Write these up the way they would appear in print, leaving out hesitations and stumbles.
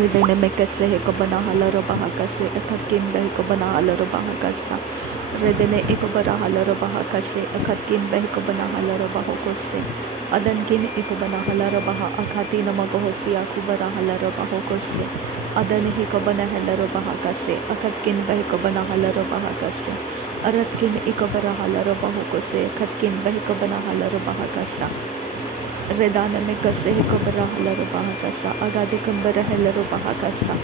Redene mekese heko bana halaro bahakase akatkin beheko bana halaro bahakasa. Redene eko bara halaro bahakase akatkin beheko bana halaro bahokose. Adankin eko bana halaro baha akati namagohosi akubara halaro bahokose. Adane heko bana halaro bahakase akatkin beheko bana halaro bahakase. Aratkin eko bara halaro bahokose akatkin beheko bana halaro bahakasa. Redana mekase heko bara halaro bahakasa agadikum bara halaro bahakasa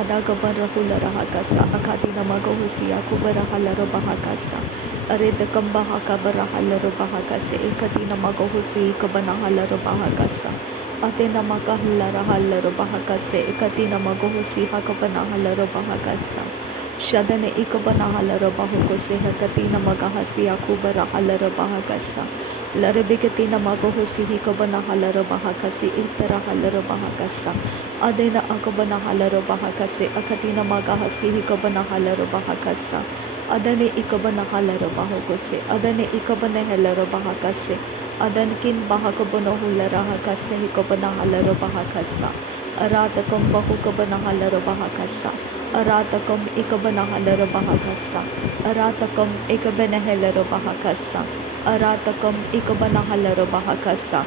adagabara hulara hakasa akati namagohosi akubara halaro bahakasa aredakam bahaka bara halaro bahakase ekati namagohosi kabana halaro bahakasa ate namaka hulara halaro bahakase ekati namagohosi hakabana halaro bahakasa Shadane ikabana halaro bahukose hakati namagahasi akubara halaro bahakasa Larabikati namagohosi hikabana halaro bahakasi itara halaro bahakasa Adena akabana halaro bahakase akati namagahasi hikabana halaro bahakasa Adane ikabana halaro bahukose Adane ikabana halaro bahakase Adankin bahakabana hulara hakase hikabana halaro bahakasa Aratakam bahukabana halaro bahakasa Aratakam ikabana halaro bahakasa Aratakam ikabana halaro bahakasa Aratakam ikabana halaro bahakasa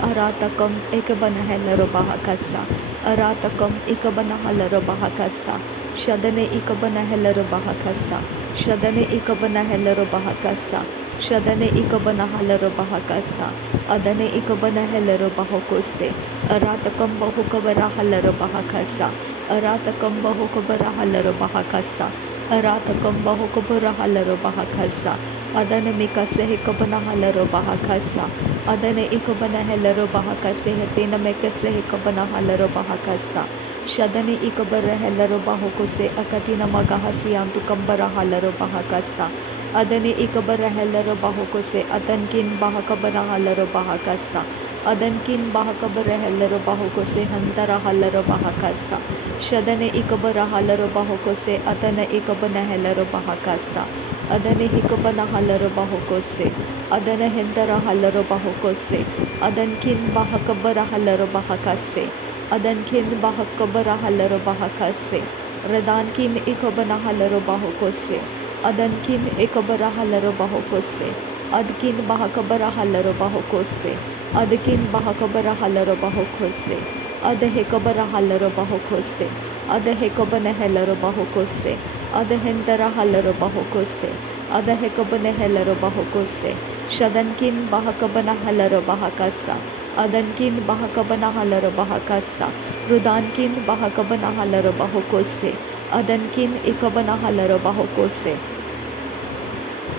Aratakam ikabana halaro bahakasa Aratakam ikabana halaro bahakasa Shadane ikabana halaro bahakasa Shadane ikabana halaro bahakasa Shadane ikabana halaro bahakasa Adane ikabana halaro bahokose Aratakam bahukabara halaro bahakasa Aratakam bahukabara halaro bahakasa Aratakam bahukabara halaro bahakasa Adane mikase hikabana halaro bahakasa Adane ikabana halaro bahakase hetena mekase hikabana halaro bahakasa Shadane ikabara halaro bahokose akatina magahasi antukambara halaro bahakasa Adane ikabara halaro bahokose adankin bahakabara halaro bahakasa Adankin bahakabara halaro bahokose hantara halaro bahakasa Shadane ikabara halaro bahokose adana ikabana halaro bahakasa Adane hikabana halaro bahokose Adana hentara halaro bahokose Adankin bahakabara halaro bahakase Adankin bahakabara halaro bahakase Redankin ikabana halaro bahokose Adankin ikabara halaro bahokose Adkin bahakabara halaro bahokose Adkin bahakabara halaro bahokose Adahekabara halaro bahokose Adahekabana halaro bahokose Adahentara halaro bahokose Adahekabana halaro bahokose Shadankin bahakabana halaro bahakasa Adankin bahakabana halaro bahakasa Rudankin bahakabana halaro bahokose Adankin ikabana halaro bahokose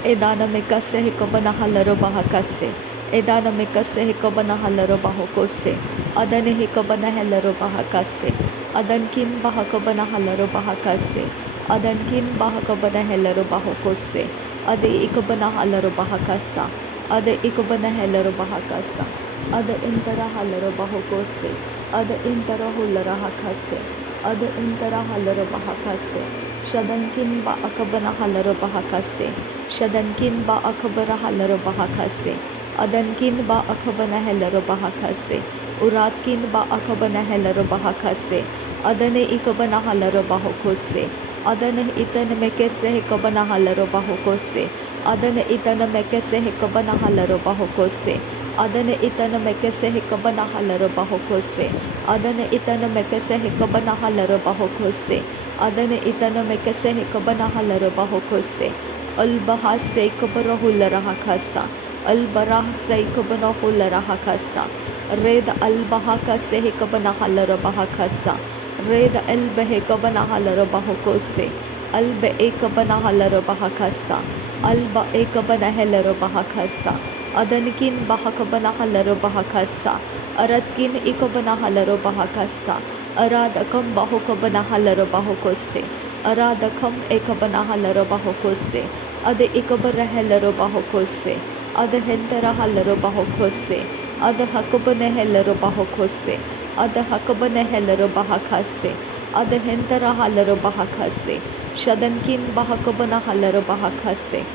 Edana mekase hikabana halaro bahakase Edana mekase hikabana halaro bahokose Adane hikabana halaro bahakase Adankin bahakabana halaro bahakase Adankin bahakabana halaro bahokose Ade ikabana halaro bahakasa Ade ikabana halaro bahakasa Ade intara halaro bahokose Ade intara hulara hakase Ade intara halaro bahakase Shadankin ba akabana halaro bahakase Shadankin ba akabara halaro bahakase Adankin ba akabana halaro bahakase Uratkin ba akabana halaro bahakase Adane ikabana halaro bahokose Adane itane mekese hikabana halaro bahokose Adane itane mekese hikabana halaro bahokose Adane itane mekese hikabana halaro bahokose Adane itane mekese hikabana halaro bahokose Adane itane mekese hikabana halaro bahokose Al-Bahas se kabara hulara hakasa Al-Barah se kabana hulara hakasa Red al-Bahaka se hikabana halaro bahakasa Red al-Bahe kabana halaro bahokose Alba ekabana halaro bahakasa Alba ekabana halaro bahakasa Adankin bahakabana halaro bahakasa Aratkin ikabana halaro bahakasa Aradakam bahukabana halaro bahokose Aradakam ekabana halaro bahokose Ade ikabara halaro bahokose Ade hentara halaro bahokose Ade hakabana halaro bahokose Ade hakabana halaro bahakase Ade hentara halaro bahakase Shadankin bahakabana halaro bahakase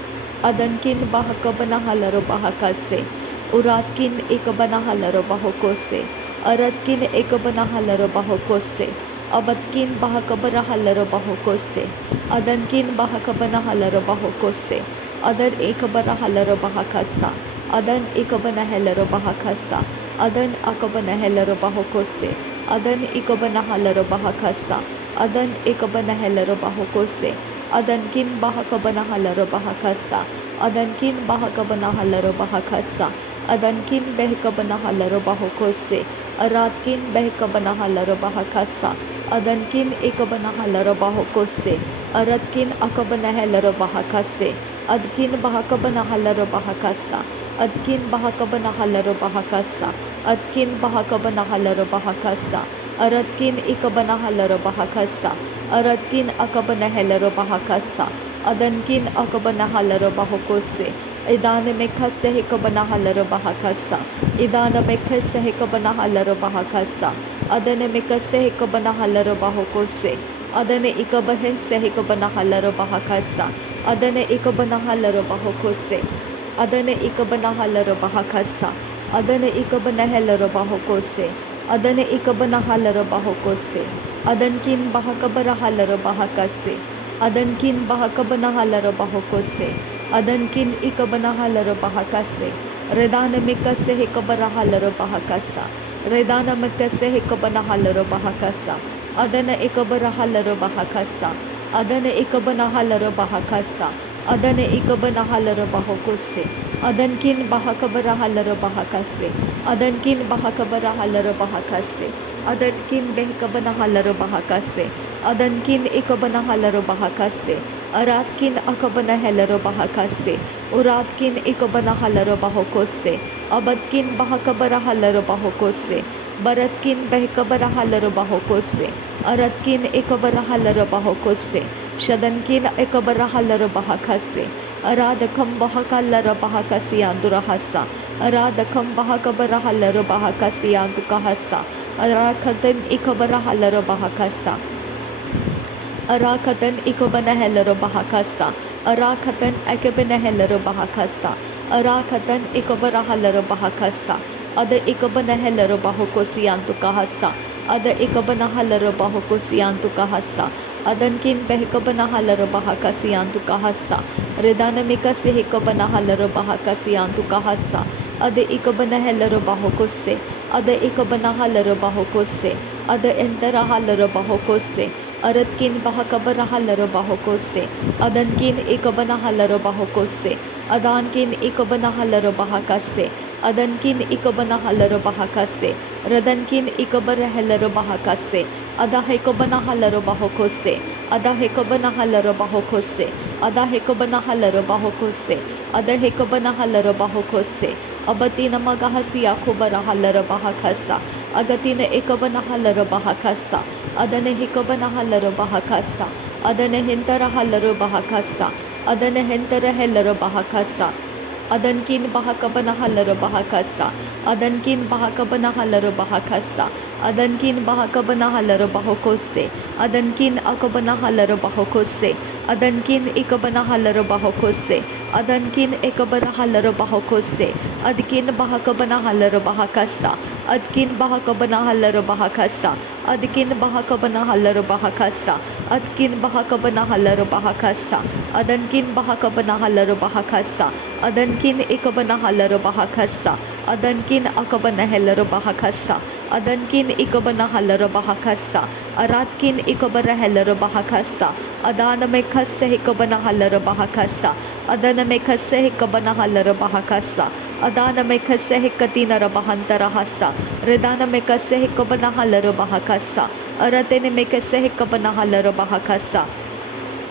Adankin bahakabana halaro bahakase Uratkin ikabana halaro bahokose Aratkin ekabana halaro bahokose Abatkin bahakabara halaro bahokose. Adankin bahakabana halaro bahokose. Adan ekabara halaro bahakasa. Adan ekabana halaro bahakasa. Adan akabana halaro bahokose. Adan ekabana halaro bahakasa. Adan ekabana halaro bahokose. Adankin bahakabana halaro bahakasa. Adankin bahakabana halaro bahakasa. Adankin behkabana halaro bahokose. Aratkin behkabana halaro bahakasa. Adankin ekabana halaro bahokose. Aratkin akabana halaro bahakase. Adkin bahakabana halaro bahakasa. Adkin bahakabana halaro bahakasa. Adkin bahakabana halaro bahakasa. Aratkin ikabana halaro bahakasa. Aratkin akabana halaro bahakasa. Adankin akabana halaro bahokose. Idana mekhase hikabana halaro bahakasa. Idana mekhase hikabana halaro bahakasa. Adane mekhase hikabana halaro bahokose. Adane ikabahe sehikabana halaro bahakasa. Adane ikabana halaro bahokose. Adane ikabana halaro bahakasa. Adane ikabana halaro bahokose. Adane ikabana halaro bahokose. Adankin bahakabara halaro bahakase. Adankin bahakabana halaro bahokose. Adankin ikabana halaro bahakase. Redana mikase hikabara halaro bahakasa. Redana mikase hikabana halaro bahakasa. Adana ikabara halaro bahakasa. Adana ikabana halaro bahakasa. Adana ikabana halaro bahokose. Adankin bahakabara halaro bahakase. Adankin bahakabara halaro bahakase. Adankin behkabana halaro bahakase. Adankin ikabana halaro bahakase. Aratkin akabana halaro bahakase. Uratkin ikabana halaro bahokose. Abadkin bahakabara halaro bahokose. Baratkin behkabara halaro bahokose. Aratkin ikabara halaro bahokose. Shadankin ikabara halaro bahakase. Aradakam bahakalaro bahakasi andurahasa. Aradakam bahakabara halaro bahakasi andukahasa. Arakatan ikabara halaro bahakasa. Arakatan ikabana halaro bahakasa. Arakatan akabana halaro bahakasa. Arakatan ikabara halaro bahakasa. Ada ikabana halaro bahokosi antukahasa. Ada ikabana halaro bahokosi antukahasa. Adankin behkabana halaro bahakasi antukahasa. Redana mikasi hikabana halaro bahakasi antukahasa. Ada ikabana halaro bahokose. Ada ikabana halaro bahokose. Ada entara halaro bahokose. Aratkin bahakabara halaro bahokose. Adankin ikabana halaro bahokose. Adankin ikabana halaro bahakase. Adankin ikabana halaro bahakase. Radankin ikabara halaro bahakase. Ada hekabana halaro bahokose. Ada hekabana halaro bahokose. Ada hekabana halaro bahokose. Ada hekabana halaro bahokose. Abatina magahasiya kubara halaro bahakasa. Agatina ikabana halaro bahakasa. Adane hikabana halaro bahakasa. Adane hintara halaro bahakasa. Adane hintara halaro bahakasa. Adankin bahakabana halaro bahakasa. Adankin bahakabana halaro bahakasa. Adankin bahakabana halaro bahokose. Adankin akabana halaro bahokose. Adankin ikabana halaro bahokose. Adankin ikabara halaro bahokose. Adkin bahakabana halaro bahakasa. Adkin bahakabana halaro bahakasa. Adkin bahakabana halaro bahakasa. Adkin bahakabana halaro bahakasa. Adankin bahakabana halaro bahakasa. Adankin ikabana halaro bahakasa. Adankin akabana halaro bahakasa. Adankin ikabana halaro bahakasa. Aratkin ikabara halaro bahakasa. Adana mekhase hikabana halaro bahakasa. Adana mekhase hikabana halaro bahakasa. Adana mekhase hikatina rabahantara hasa. Redana mekhase hikabana halaro bahakasa. Aratene mekhase hikabana halaro bahakasa.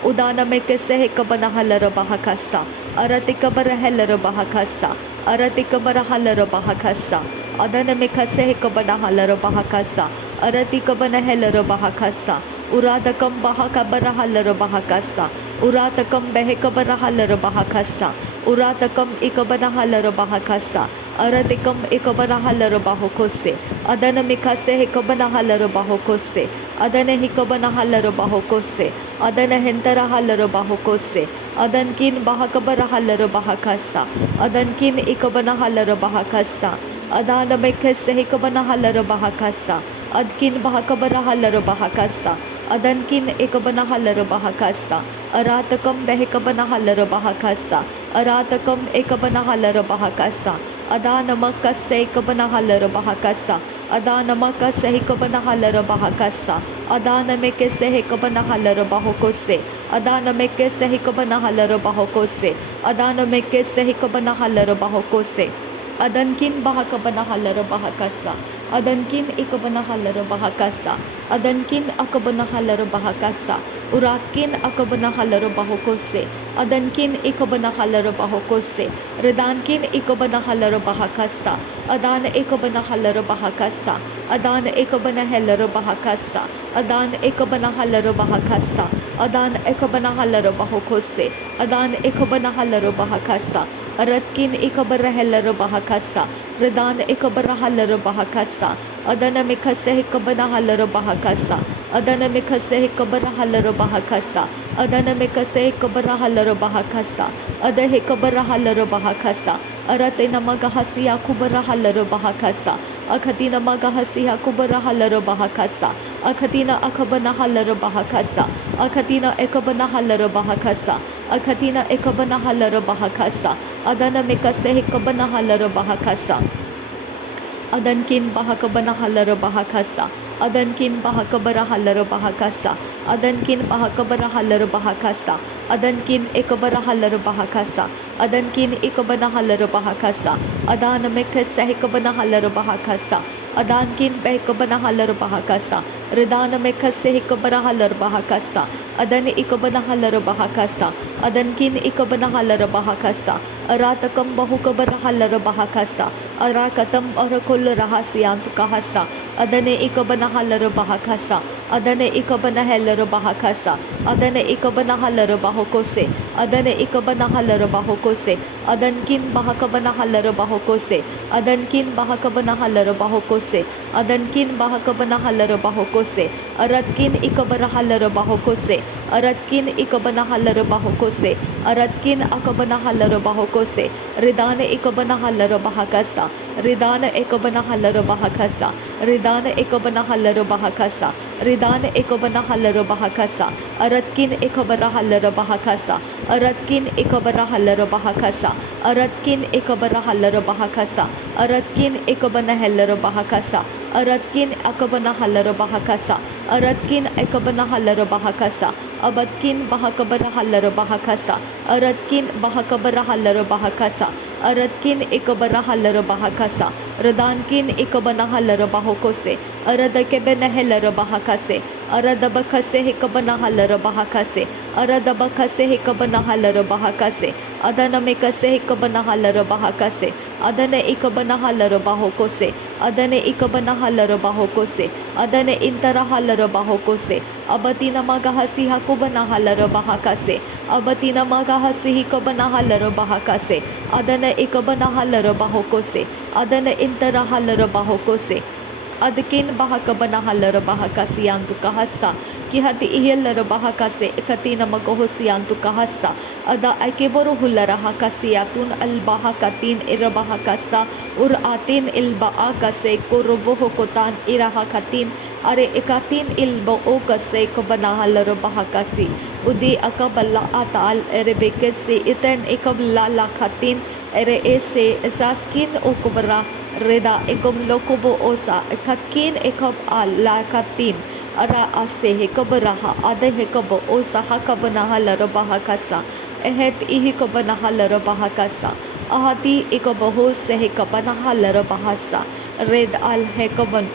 Udana mekhase hikabana halaro bahakasa. Aratikabara halaro bahakasa. Aratikabara halaro bahakasa. Adana mekhase hikabana halaro bahakasa. Aratikabana halaro bahakasa. Uradakam bahakabara halaro bahakasa. Uradakam behekabara halaro bahakasa. Uradakam ikabana halaro bahakasa. Aradikam ikabana halaro bahokose. Adana mekhase hikabana halaro bahokose. Adana hikabana halaro bahokose. Adana hentara halaro bahokose. Adankin bahakabara halaro bahakasa. Adankin ikabana halaro bahakasa. Adana mekhase hikabana halaro bahakasa. adkin bahakabarahalar bahakasa, adankin ekabanahalar bahakasa, aratakam behekabanahalar bahakasa, aratakam ekabanahalar bahakasa, adanamakase ekabanahalar bahakasa, adanamakase ekabanahalar bahakasa, adanameke sehekabanahalar bahokose, adanameke sehekabanahalar bahokose, adanameke sehekabanahalar bahokose. Adankin bahakabanahalar bahakasa, adankin ikabanahalar bahakasa, adankin akabanahalar bahakasa, urakin akabanahalar bahokose, adankin ikabanahalar bahokose, redankin ikabanahalar bahakasa, adan ikabanahalar bahakasa, adan ikabanahalar bahakasa, adan ikabanahalar bahakasa, adan ikabanahalar bahokose, adan ikabanahalar bahakasa, Aratkin ikabarahalar bahakasa, Redan ikabarahalar bahakasa, Adana mikase hikabanahalar bahakasa, Adana mikase hikabarahalar bahakasa, Adana mikase hikabarahalar bahakasa, Ada hikabarahalar bahakasa, Aratina magahasiya kubarahalar bahakasa, Akatina magahasiya kubarahalar bahakasa, Akatina akabanahalar bahakasa, Akatina ekabanahalar bahakasa, Akatina ekabanahalar bahakasa, Adana mikase hikabanahalar bahakasa, Adankin bahakabanahalar bahakasa, Adankin bahakabarahalar bahakasa, Adankin bahakabarahalar bahakasa, Adankin ekabarahalar bahakasa, Adankin ikabanahalar bahakasa, Adana mekase hikabanahalar bahakasa, Adankin behikabanahalar bahakasa, Redana mekase hikabarahalar bahakasa, Adani ikabanahalar bahakasa, Adankin ikabanahalar bahakasa, Aratakam bahukabarahalar bahakasa, Arakatam arakul rahasyantu kahasa, Adane ikabanahalar bahakasa, Adane ikabanahalar bahakasa, Adane ikabanahalar bahokose, Adane ikabanahalar bahokose, Adankin bahakabanahalar bahokose, Adankin bahakabanahalar bahokose, Adankin bahakabanahalar bahokose, Aratkin ikabarahalar bahokose, Aratkin ikabanahalar bahokose, Aratkin akabanahalar bahokose, Ridane ikabanahalar bahakasa, Ridana ekabanahalar bahakasa, Ridana ekabanahalar bahakasa, Ridana ekabanahalar bahakasa, Aratkin ekabarahalar bahakasa, Aratkin ekabarahalar bahakasa, Aratkin ekabarahalar bahakasa, Aratkin ekabanahalar bahakasa, Aratkin akabanahalar bahakasa, Aratkin ekabanahalar bahakasa, Abatkin bahakabarahalar bahakasa, Aratkin bahakabarahalar bahakasa, Aratkin ikabarahalar bahakasa, Radankin ikabanahalar bahokose, Aradakebanahalar bahakase, Aradabakase hikabanahalar bahakase, Aradabakase hikabanahalar bahakase, Adanamekase hikabanahalar bahakase, Adane ikabanahalar bahokose, Adane ikabanahalar bahokose, Adane intarahalar bahokose, Abatina magahasi hakubanahalar bahakase, Abatina magahasi hikabanahalar bahakase, Adana ikabanahalar bahokose, Adana intarahalar bahokose, Adkin bahakabanahalar bahakasiyantu kahasa, Kihati ihilar bahakase, Katina magohosiyantu kahasa, Ada akeboruhulara hakasiyatun al bahakatin irabahakasa, Uratin ilbaakase, Kurubohokotan irahakatin, Are ekatin ilbaokase kabanahalar bahakasi, Udi akabala atal erebekese, Iten ikabla lakatin, Ere ese saskin okubra reda ekom lokobo osa katkin ekob al lakatin ara ase hekabaraha ade hekabo osa hakabanahalar bahakasa ehet ihikabanahalar bahakasa ahati ikoboho se hekabanahalar bahasa red al hekaban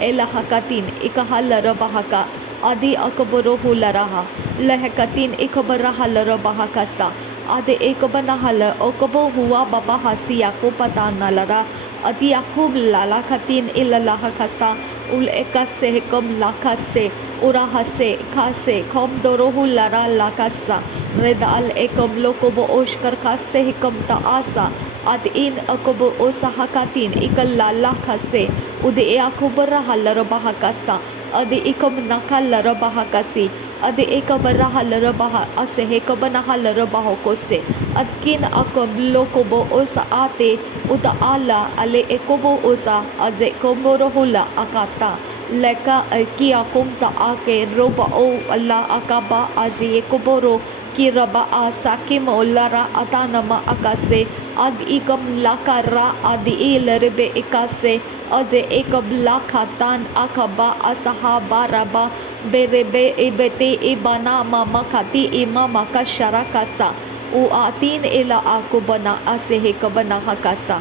elahakatin ikahalar bahaka adi akaborohu laraha lehkatin ikabarahalar bahakasa Ade ekabanahala okabo huwa baba hasiya ko patana lara adi akub lala katin ilalaha kasa ul ekase hekom lakase urahase kase kom dorohu lara lakasa redal ekom lokobo oshkar kase hekom taasa ad in akobo osahakatin ikallala kase ude akubara halara bahakasa ade ikom nakalla bahakasi अदे एक बरा huller बहा असे हे कबना huller बहो कोसे अदकिन अकब लोकोबो ओसा आते उता आला अले एकोबो ओसा अजे कोबोरो hula अकाता leka kia kumta ake roba o alla akaba azi ekoboro ki raba asakim olara atanama akase ad ikam lakara adi ilerbe ikase aze ekab lakatan akaba asahaba raba berebe ibete ibana mama khati imama kashara kasa u atin ila akubana ase hekabana hakasa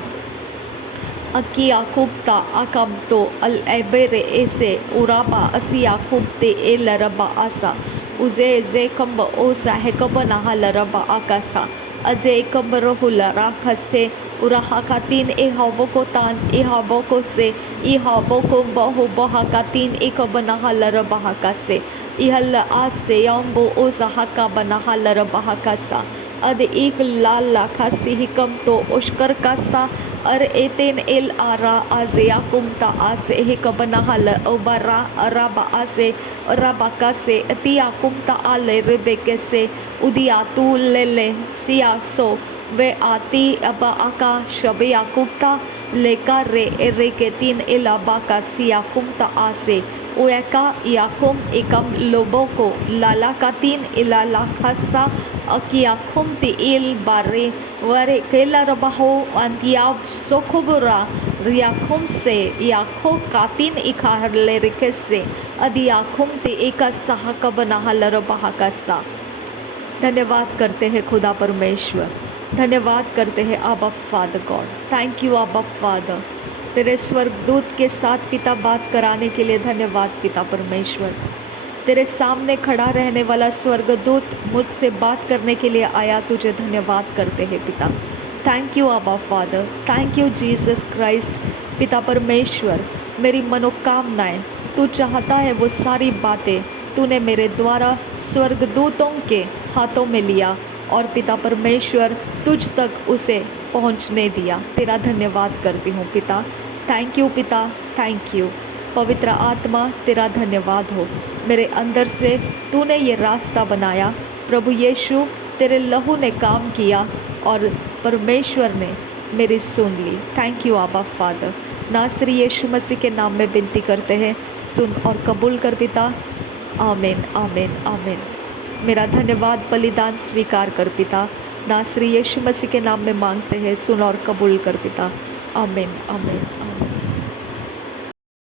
Akia kubta akamto al ebere ese uraba asia kubte elaraba asa uze ze kamba osa hekabana halaraba akasa aze kambaro hulara khase urahakatin e habokotan e haboko se e haboko bahu bahakatin ekabana halaraba hakase ihalla ase yambo osa hakabana halaraba hakasa ad ek lalla khasi hikam to ushkar kasa ar eten el ara azia kumta ase hikabana hal obara araba ase rabaka se atia kumta ale rebeke se udia tu lele sia so ve ati aba aka shabe akupta leka re ereketin elabaka sia kumta ase Ueka iakum ikam loboko lalakatin ilalakasa akiakum ti il bare ware kela rabaho antiab sokobura riakum se iako katin ikharle rikese adiakum ti eka sahaka banahal rabahakasa धन्यवाद करते हैं खुदा परमेश्वर धन्यवाद करते हैं आबा father God thank you आबा फादर तेरे स्वर्गदूत के साथ पिता बात कराने के लिए धन्यवाद पिता परमेश्वर तेरे सामने खड़ा रहने वाला स्वर्गदूत मुझसे बात करने के लिए आया तुझे धन्यवाद करते हैं पिता थैंक यू आबा father thank you Jesus Christ पिता परमेश्वर मेरी मनोकामनाएं तू चाहता है वो सारी बातें तूने मेरे द्वारा स्वर्गदूतों के हाथों में लिया और पिता परमेश्वर तुझ तक उसे पहुंचने दिया तेरा धन्यवाद करती हूँ पिता थैंक यू पिता थैंक यू पवित्र आत्मा तेरा धन्यवाद हो मेरे अंदर से तूने ये रास्ता बनाया प्रभु यीशु तेरे लहू ने काम किया और परमेश्वर ने मेरी सुन ली थैंक यू आबा फादर नासरी यीशु मसीह के नाम में विनती करते हैं सुन और कबूल कर पिता आमीन आमीन आमीन मेरा धन्यवाद बलिदान स्वीकार कर पिता नासरी यीशु मसीह के नाम में मांगते हैं सुन और कबूल कर पिता आमीन आमीन